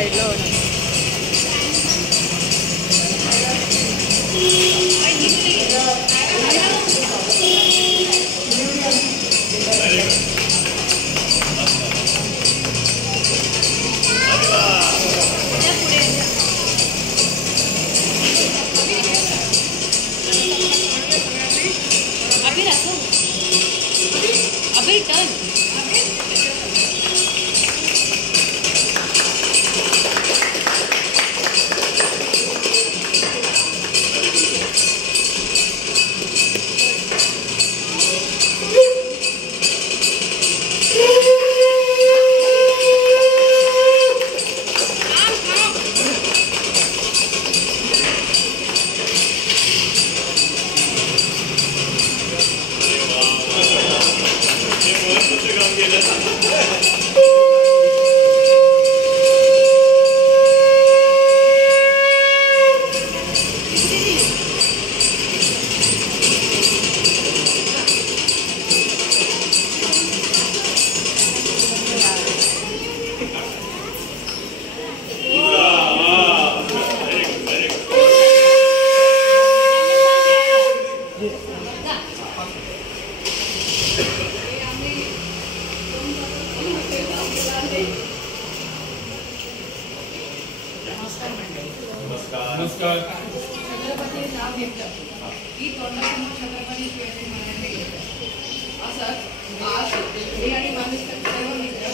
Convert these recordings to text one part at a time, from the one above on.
साईडला होणार. छत्रपती नाव घेतलं की तोंडासमोर छत्रपती शिवाजी महाराजांचे येतात. असंच आज मी आणि माझे सर्व मित्र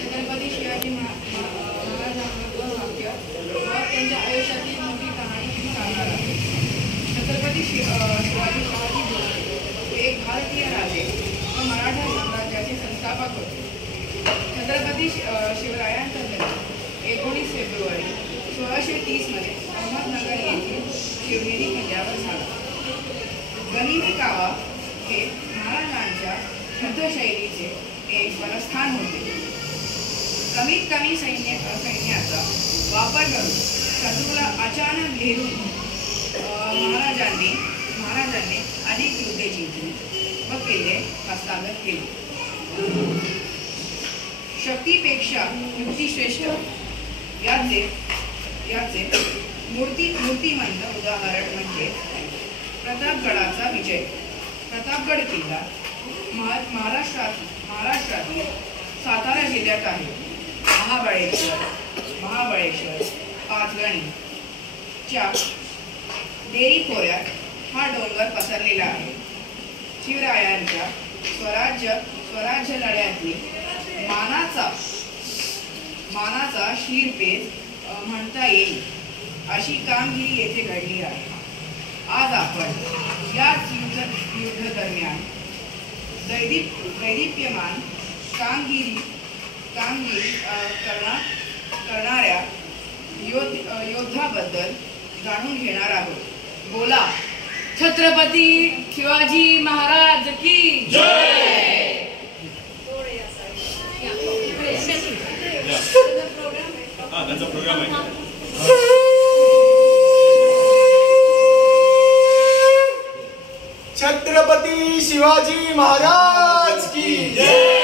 छत्रपती शिवाजी महाराजांवर वाक्य व त्यांच्या आयुष्यातील मोठी कहाणी सांगणार आहे. छत्रपती शिवाजी हे एक भारतीय राजे व मराठा साम्राज्याचे संस्थापक होते. छत्रपती शिवरायांचा जन्म 19 फेब्रुवारी 1630 मध्ये अहमदनगर येथील शिवनेरी किल्ल्यावर झाला. गनिमी कावा हे महाराजांच्या युद्धशैलीचे एक बलस्थान होते. कमीत कमी सैन्याचा वापर करून शत्रूला अचानक घेरून महाराजांनी अधिक युद्धे जिंकली व किल्ले हस्तगत केले. शक्तीपेक्षा युक्ती श्रेष्ठ याचे मूर्तिमंत उदाहरण म्हणजे प्रतापगडाचा विजय. प्रतापगड किल्ला महाराष्ट्रातील सातारा जिल्ह्यात आहे. महाबळेश्वर पाचगणी च्या देरी खोऱ्यात हा डोंगर पसरलेला आहे. शिवरायांच्या स्वराज्य लढ्यातील मानाचा शिरपेच म्हणता येईल अशी कामगिरी येथे घडली आहे. आज आपण याच युद्ध दरम्यान दैदिप्यमान कामगिरी करणाऱ्या योद्धाबद्दल जाणून घेणार आहोत. बोला छत्रपती शिवाजी महाराज की जय. छत्रपती शिवाजी महाराज की जय.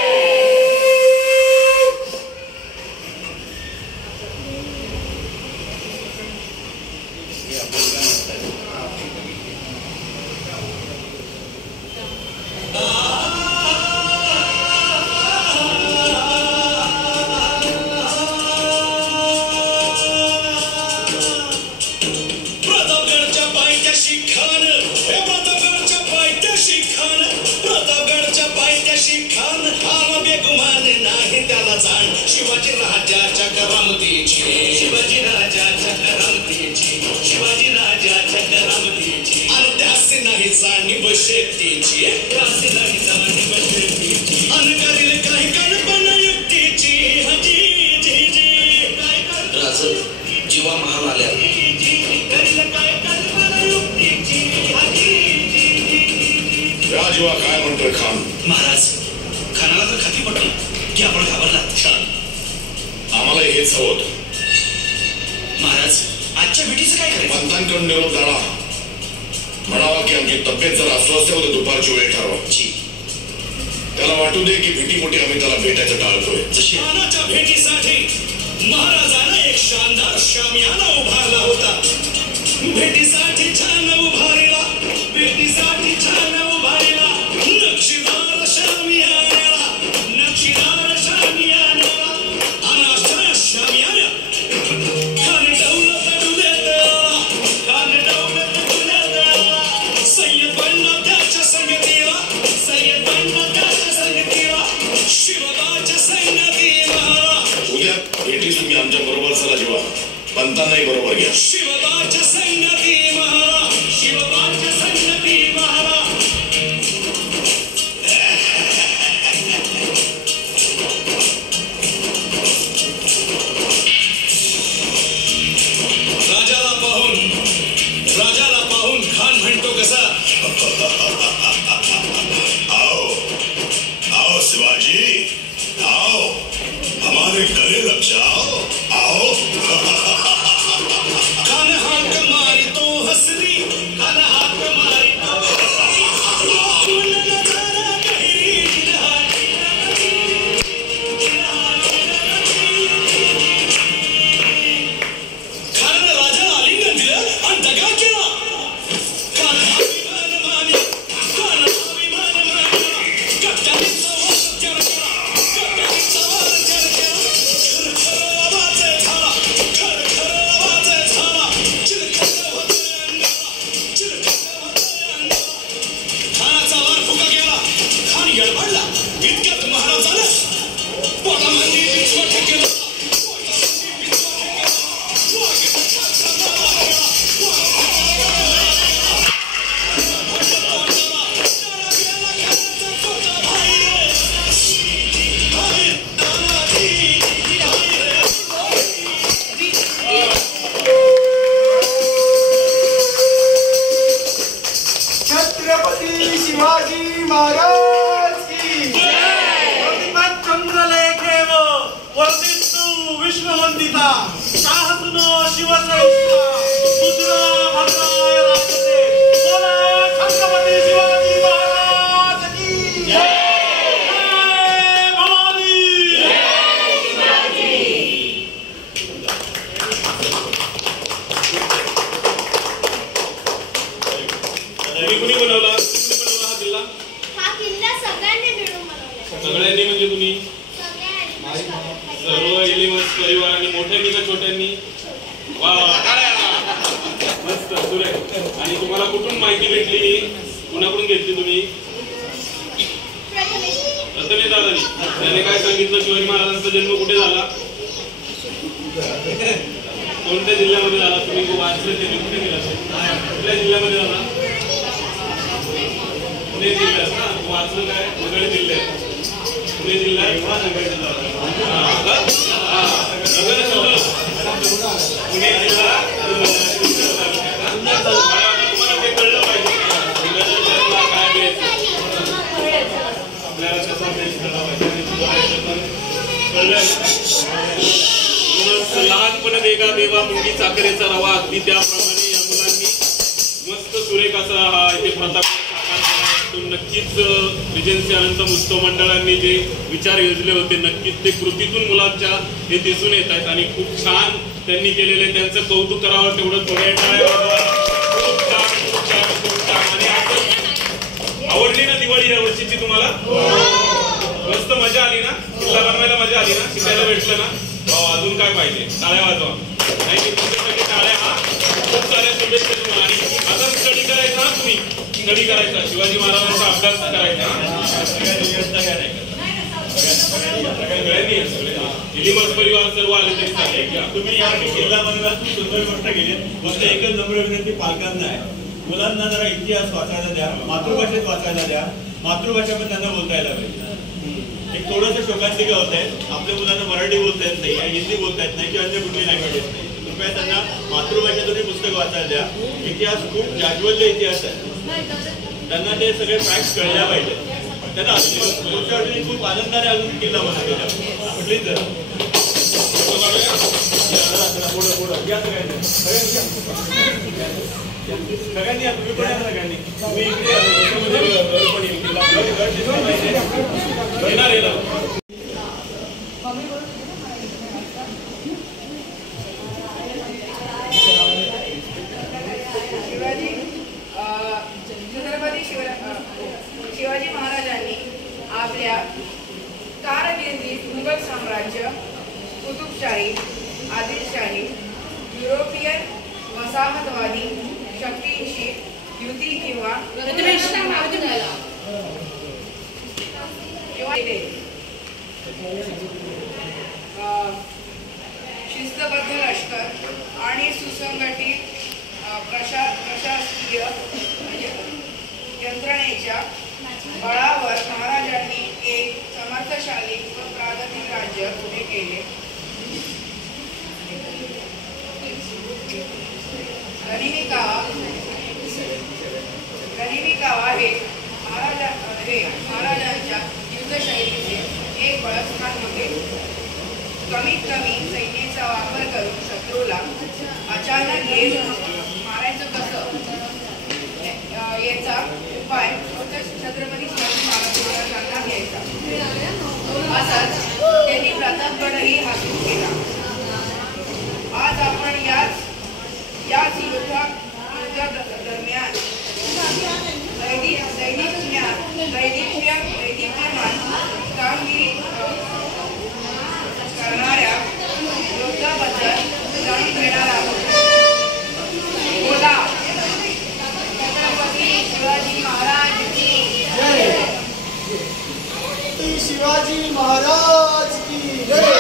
जीवा महान आल्या राजवा काय म्हणतोय खान? महाराज, खानाला तर खात्री पटलं की आपण घाबरलात. छान, आम्हाला हेच हवं होतं. महाराज, आजच्या भेटीचं काय करायचं? पंतांकडून निरोप झाला म्हणावा की आमची तब्येत जर अस्वस्थ होते दुपारची वेळ ठरवा. त्याला वाटू दे की भेटी मोठी आम्ही त्याला भेटायचं टाळतोय. जशी खानाच्या भेटीसाठी महाराजानं एक शानदार शामियाना उभारला होता. भेटीसाठी छान उभारला, भेटीसाठी छान उभारला नक्षीदार शामियाना, नक्षीदार शामियाना अनाशा शामियाना खान दौलत डुलेत सय्यद बनला त्याच्या संगतीला, सय्यद बनला त्याच्या संगतीला शिवबाच्या संगतीला. उद्या भेटीस तुम्ही आमच्या बरोबर चला जेव्हा पंतांनाही बरोबर घ्या. शिवबाच्या संगती महारा, शिवबाच्या संगती महारा. राजाला पाहून खान म्हणतो कसा, आओ आओ शिवाजी, आओ हमारे गले लग जाओ, आओ. खान हाक मारितो हसरी, खान हाक मारितो खान राजाला आलिंगन दिलं आणि दगा केला. खान अभिमान मानी, खान अभिमान मानी कट्ट्याचा वार चरकेला, कट्ट्याचा वार चरकेला. खरखर आवाज झाला, खरखर आवाज झाला. चिरखंड होतोय अंगाला, चिरखंड होतोय अंगाला. खानाचा वार फुका गेला. खान येडबडला. इतक्यात महाराजानं पोटामध्ये बिचवा ठेकेला, पोटामध्ये बिचवा ठेकेला. वाघाचा खाचा मारा गेला, छत्रपती शिवाजी महाराज की चंद्रलेखेव वर्धिस्तु विश्ववंदिता साहसुनो शिवश्रेष्ठा रुद्र भद्राय राजते. बोला छत्रपती शिवाजी महाराज की जय. जय भवानी. कुणी बनवला हा किल्ला? हा किल्ला सगळ्यांनी मिळून बनवला. सगळ्यांनी म्हणजे तुम्ही सगळ्यांनी सर्व एलिमन्स परिवारांनी, मोठ्यांनी का छोट्यांनी? वा वा, टाळ्या. मस्त सुरेख. आणि तुम्हाला कुठून माहिती भेटली? कुणाकडून घेतली तुम्ही? प्रथमेश दादानी. त्याने काय सांगितलं? शिवाजी महाराजांचा जन्म कुठे झाला? कोणत्या जिल्ह्यामध्ये झाला? तुम्ही वाचलं ते कुठे गेला? कुठल्या जिल्ह्यामध्ये झाला? पुणे जिल्ह्यात ना. वाचलं काय? नगर जिल्ह्यात. पुणे जिल्हा नगर जिल्हा. पुणे जिल्हा तुम्हाला ते कळलं पाहिजे. काय बेस आपल्याला कसा बेस कळला पाहिजे आणि कळलं. लहानपणी देगा देवा मुंगी चाकरेचा रवा, अगदी त्याप्रमाणे या मुलांनी मस्त सुरेख असा हा इथे प्रताप. नक्कीच रिजन्सी अनंत उत्सव मंडळांनी जे विचार योजले होते नक्कीच ते कृतीतून मुलांच्या हे दिसून येत आहेत आणि खूप छान त्यांनी केलेले. त्यांचं कौतुक करावं तेवढं थोड्या टाळ्या वाजवा. खूप छान, खूप छान, खूप छान. आणि असं आवडली ना दिवाळी या वर्षीची तुम्हाला? मस्त मजा आली ना? किल्ला बनवायला मजा आली ना? शिकायला भेटलं ना? अजून काय पाहिजे? टाळ्या वाजवा. नाही तुमच्यासाठी टाळ्या. हा खूप साऱ्या शुभेच्छा तुम्हाला. आणि आता स्टडी करायचा हा तुम्ही, स्टडी करायचा, शिवाजी महाराजांचा अभ्यास करायचा. सगळ्यांनी इलिमस परिवार सर्व आले तरी चालेल. तुम्ही या किल्ला बनवायला खूप सुंदर गोष्ट केली. गोष्ट एकच नम्र विनंती पालकांना आहे, मुलांना जरा इतिहास वाचायला द्या, मातृभाषेत वाचायला द्या. मातृभाषा पण त्यांना बोलता यायला पाहिजे. एक थोडंसं शोकांतिका होत आहे, आपल्या मुलांना मराठी बोलता येत नाही, हिंदी बोलता येत नाही किंवा अन्य कुठली लँग्वेज येत नाही. कृपया त्यांना मातृभाषेतून पुस्तक वाचायला द्या. इतिहास खूप जाज्वल्य इतिहास आहे, त्यांना ते सगळे फॅक्ट्स कळल्या पाहिजे. त्यांना पुढच्या वेळी खूप आनंदाने अजून किल्ला बनवलेला कुठलीच जर सगळ्यांनी तुम्ही पण सगळ्यांनी तुम्ही इकडे छत्रपती शिवाजी महाराजांनी आपल्या कारकिर्दीत मुघल साम्राज्य, कुतुबशाही, आदिलशाही, युरोपियन वसाहतवादी शक्तींशी युती किंवा शिस्तबद्ध लष्कर आणि सुसंघटित प्रशासकीय यंत्रणेच्या बळावर महाराजांनी एक समर्थशाली व प्रादेशिक राज्य उभे केले. गनिमी कावा हे महाराजांच्या युद्धशैलीचे एक बळस्थान होते. कमीत कमी सैन्याचा वापर करून शत्रूला अचानक घेर मारायचं कसं याचा उपाय फक्त छत्रपती शिवाजी महाराजांना घ्यायचा. असंच त्यांनी प्रतापगडही हासून केला. आज आपण याच दरम्यान दैदिप्यमान कामगिरी करणाऱ्या योद्धाबद्दल जाणून घेणार आहोत. बोला छत्रपती शिवाजी महाराज की जय. शिवाजी महाराज की जय.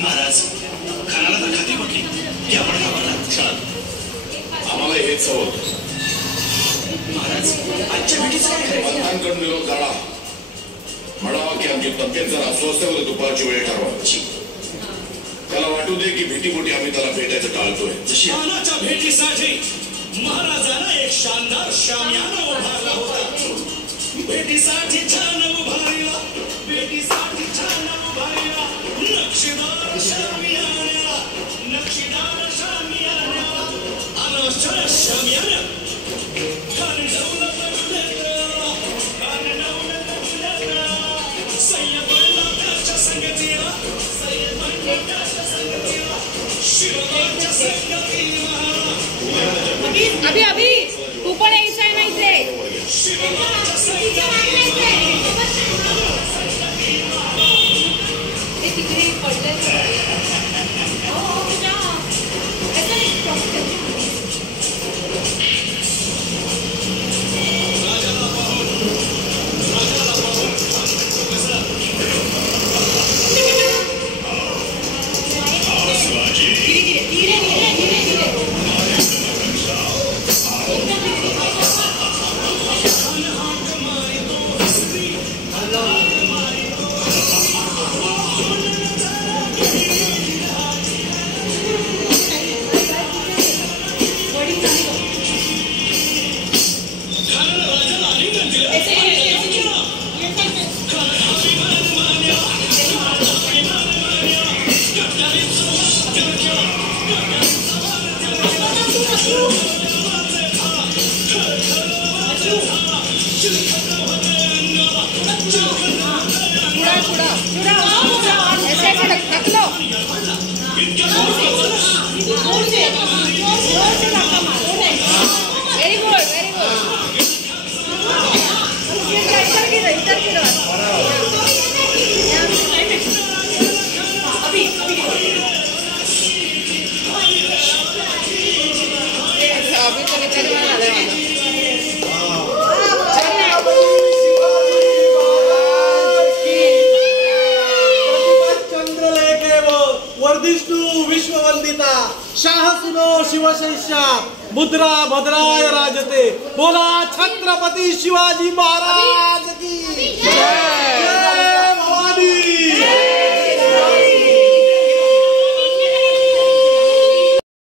महाराज खानाला तर खात्री म्हटली की आपण आम्हाला हेच हवं. महाराज आजच्या भेटीचं काय करायचं? पंतांकडून निरोप झाला म्हणावा की आमची तब्येत जर अस्वस्थ होते दुपारची वेळ ठरवायची. त्याला वाटू दे की भीतीपोटी आम्ही त्याला भेटायचं टाळतोय. जशी खानाच्या भेटीसाठी महाराजांना एक शानदार शामियाना उभारला होता. भेटीसाठी छान उभारला, भेटीसाठी छान उभारला नक्षीदार शामियाना, नक्षीदार शामियाना, अनोशा शामियाना. खान दौलत गुलदरा, खान दौलत गुलदरा, सय्यद बंदाच्या संगतीला, सय्यद बंदाच्या संगतीला, शिवबाच्या संगतीला. अभी तू पण यायचं आहे नाही ते. शिवबाच्या संगतीला. तिकडे पडलंय. शाह सुनो शिवशैष्या मुद्रा भद्राय राजते. बोला छत्रपती शिवाजी महाराज की जय. जय भवानी.